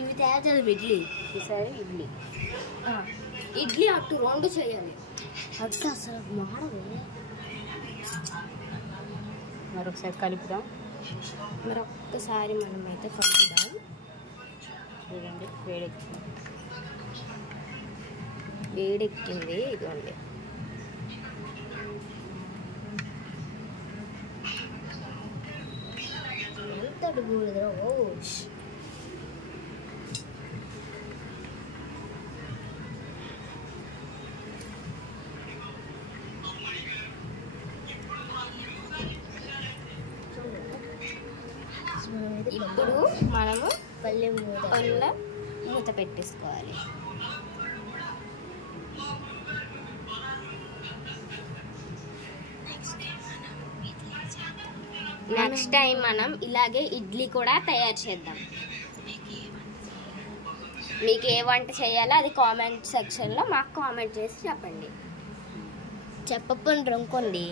ఇవి తయారు చేయాలి ఇడ్లీ. ఈసారి ఇడ్లీ ఇడ్లీ అటు రెండు చేయాలి. అక్క అసలు మాడవే. మరొకసారి కలుపుదాం. మరొక్కసారి మనమైతే కలుపుదాం. చూడండి వేడెక్కింది. ఇదిగోండి. ఎంతటి బూడిద. ఇప్పుడు మనము పళ్ళెం మూత పెట్టేసుకోవాలి. నెక్స్ట్ టైం మనం ఇలాగే ఇడ్లీ కూడా తయారు చేద్దాం. మీకు ఏ వంట చేయాలో అది కామెంట్ సెక్షన్లో మాకు కామెంట్ చేసి చెప్పండి. చెప్పకుండా అనుకోండి.